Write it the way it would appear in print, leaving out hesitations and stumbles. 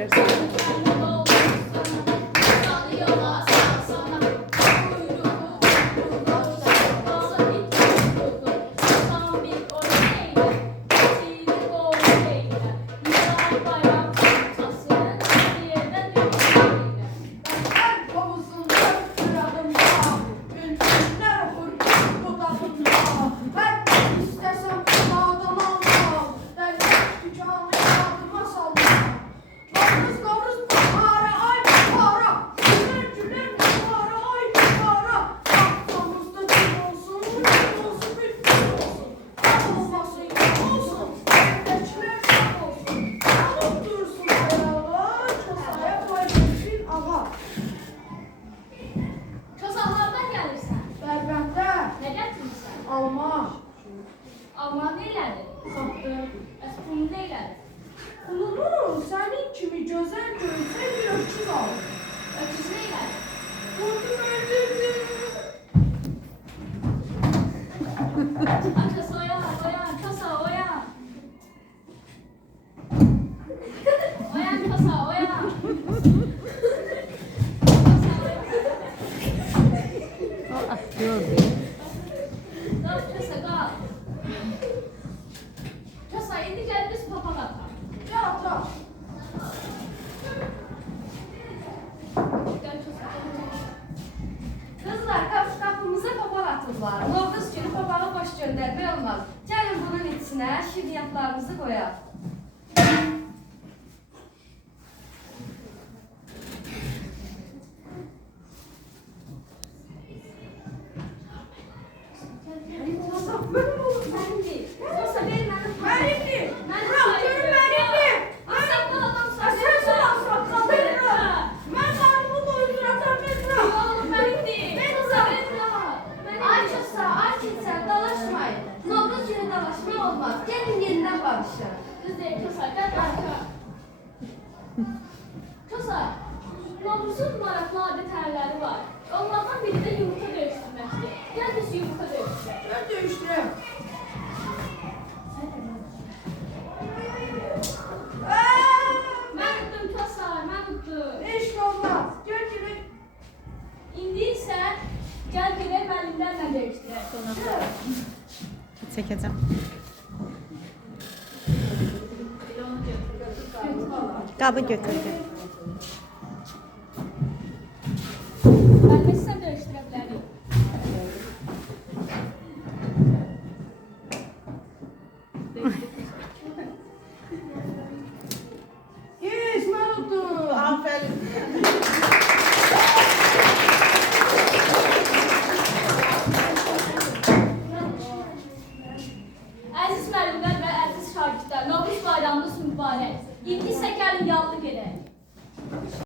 verirsin. Alman neylədir? Satdım. Bəs pulunu neylədir? Pulunu sənin kimi gözəl görsə bir öküz alır. Öküz neylədir? Vurdum öldürdüm. Kasa oyan, oyan, kasa oyan. Oyan kasa oyan. Qalk kasa qalk. Kasa indi gəl biz papaq ataq. Gəl atar. Kızlar kapımıza papaq atıblar. Novruz günü papağı boş göndərmək olmaz. Gəlin bunun içinə şirniyyatlarımızı qoyaq. Benim oğlum. Sənin deyil. Kasa ver mənim. Mənimdir. Mən Bırak görüm mənimdir. Asaqlı adamsan. Sen sana sakal verirəm. Mən qarnımı doyuracam bir bırak. Oğlum mənim deyil. Kasa ver bırak. Ay çoxsa, ay keçsən, dalaşmayın. Novruz günü dalaşmaq olmaz. Gəlin yerindən barışın. Kız deyil, kasa gəl arka. Kasa, Novruzun maraqlı adət-ənənələri var. Onlardan biri də yumurta döyüşdürməkdir. Gəl biz yumurta döyüşdürək. Ben döyüştürəm. Mən tutdum kasa, mən tutdum. Eşk olmaz. Gör ki İndi isə gəl gedək müəllimlərlə döyüşdürək. Çekeceğim. Kabı götürdüm. Müəllimə sizə döyüşdürə bilərik. Yes, mən tuttum. Aferin. Əziz müəllimlər və əziz şagirdlər, Novruz bayramınız mübarək. İndi isə gəlin yallı gedək.